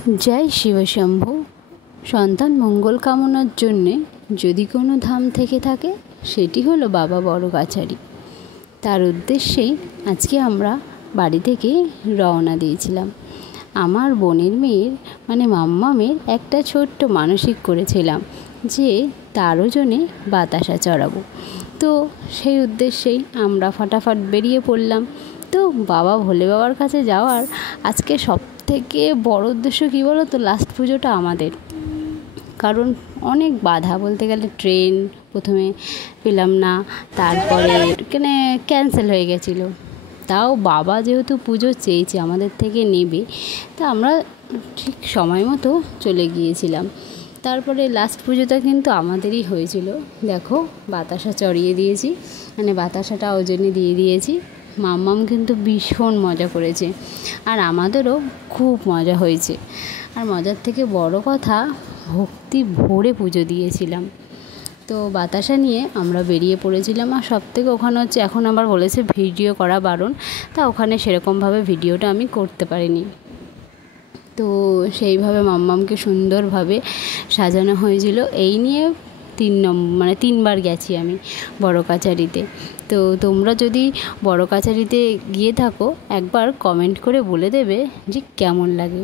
जय शिवशम्भु। सन्तान मंगल कामनार जन्य यदि कोनो धाम थेके थाके सेटी हलो बाबा बड़गाछारी। तार उद्देश्येई आजके आमरा बाड़ी थेके रওনা दिएछिलाम। आमार बोनेर मेयेर माने माम्मामेर एकटा छोट्ट मानसिक करेछिलाम जे तार ओजने बातासा चढ़ाबो। तो सेई उद्देश्येई आमरा फटाफट बेरिये पड़लाम। तो बाबा भोले बाबार काछे जाওয়ার आजके सबथेके बड़ उद्देश्य कि बोलो तो लास्ट पुजोटा आमादेर, कारण अनेक बाधा बोलते गेले ट्रेन प्रथमे पेलाम ना, तारपरे एखाने कैंसेल हये गेछिलो। ताओ बाबा जेहेतु पुजो चेयेछे आमादेर थेके नेबे, ता आमरा ठीक समय मतो चले गियेछिलाम। तारपरे लास्ट पुजोटा किन्तु आमादेरই हयेछिलो। देखो बातासा चढ़िয়ে दिয়েছি, মানে বাতাসাটা ওজনে দিয়ে দিয়েছি। মাম্মাম কিন্তু ভীষণ মজা করেছে আর আমাদেরও খুব মজা হয়েছে। আর মজার থেকে বড় কথা, ভক্তি ভরে পুজো দিয়েছিলাম। তো বাতাসা নিয়ে আমরা বেরিয়ে পড়েছিলাম। আর সবথেকে ওখানে হচ্ছে এখন আবার বলেছে ভিডিও করা বারণ, তা ওখানে সেরকমভাবে ভিডিওটা আমি করতে পারিনি। তো সেইভাবে মাম্মামকে সুন্দরভাবে সাজানো হয়েছিল। এই নিয়ে তিনবার গেছি আমি বড় কাছারিতে। তো তোমরা যদি বড় কাছারিতে গিয়ে থাকো একবার কমেন্ট করে বলে দেবে যে কেমন লাগে।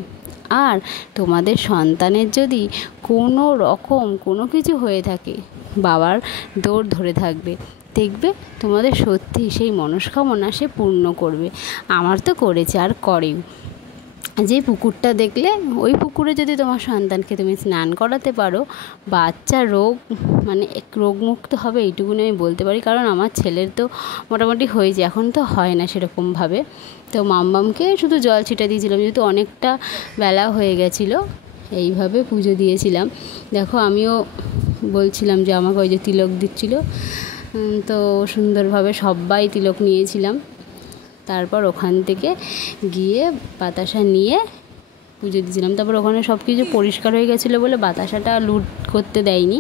আর তোমাদের সন্তানের যদি কোনো রকম কোনো কিছু হয়ে থাকে, বাবার দৌড় ধরে থাকবে, দেখবে তোমাদের সত্যি সেই মনস্কামনা সে পূর্ণ করবে। আমার তো করেছে আর করেও। যে পুকুরটা দেখলে, ওই পুকুরে যদি তোমার সন্তানকে তুমি স্নান করাতে পারো, বাচ্চা রোগমুক্ত হবে এইটুকুনি আমি বলতে পারি। কারণ আমার ছেলের তো মোটামুটি হয়েছে, এখন তো হয় না সেরকমভাবে। তো মাম্মামকে শুধু জল ছিটা দিয়েছিলাম, যেহেতু অনেকটা বেলা হয়ে গেছিলো। এইভাবে পুজো দিয়েছিলাম। দেখো আমিও বলছিলাম যে আমাকে ওই যে তিলক দিচ্ছিল, তো সুন্দরভাবে সবাই তিলক নিয়েছিলাম। তারপর ওখান থেকে গিয়ে বাতাসা নিয়ে পুজো দিয়েছিলাম। তারপর ওখানে সব কিছু পরিষ্কার হয়ে গেছিলো বলে বাতাসাটা লুট করতে দেয়নি।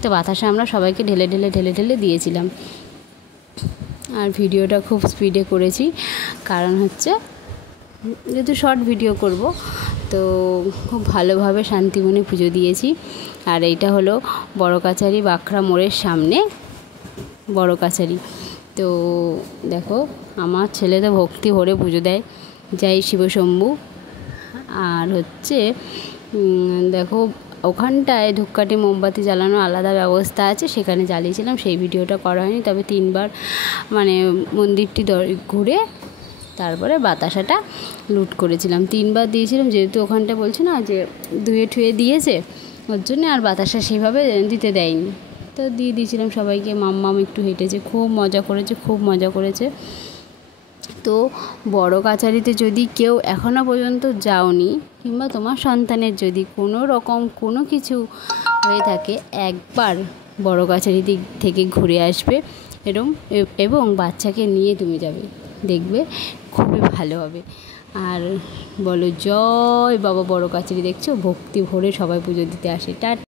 তো বাতাসা আমরা সবাইকে ঢেলে ঢেলে ঢেলে ঢেলে দিয়েছিলাম। আর ভিডিওটা খুব স্পিডে করেছি, কারণ হচ্ছে যেহেতু শর্ট ভিডিও করব, তো খুব ভালোভাবে শান্তিমনে পুজো দিয়েছি। আর এইটা হলো বড় কাছারি বাঁকড়া মোড়ের সামনে বড় কাছারি। তো দেখো আমার ছেলে তো ভক্তি ভরে পুজো দেয়, জয় শিবশম্ভু। আর হচ্ছে দেখো ওখানটায় ধূপকাঠি মোমবাতি জ্বালানো আলাদা ব্যবস্থা আছে, সেখানে জ্বালিয়েছিলাম। সেই ভিডিওটা করা হয়নি, তবে 3বার মন্দিরটি ঘুরে তারপরে বাতাসাটা লুট করেছিলাম। 3বার দিয়েছিলাম, যেহেতু ওখানটা বলছে না যে ধুয়ে ঠুয়ে দিয়েছে, ওর জন্য আর বাতাসা সেইভাবে দিতে দেয়নি। তো দিয়ে দিয়েছিলাম সবাইকে। মাম্মাম একটু হেঁটেছে, খুব মজা করেছে। তো বড় কাছারিতে যদি কেউ এখনও পর্যন্ত যাওনি, কিংবা তোমার সন্তানের যদি কোনো রকম কোনো কিছু হয়ে থাকে, একবার বড় কাছারি থেকে ঘুরে আসবে এবং বাচ্চাকে নিয়ে তুমি যাবে, দেখবে খুবই ভালো হবে। আর বলো জয় বাবা বড় কাছারি। দেখছো ভক্তি ভরে সবাই পুজো দিতে আসে।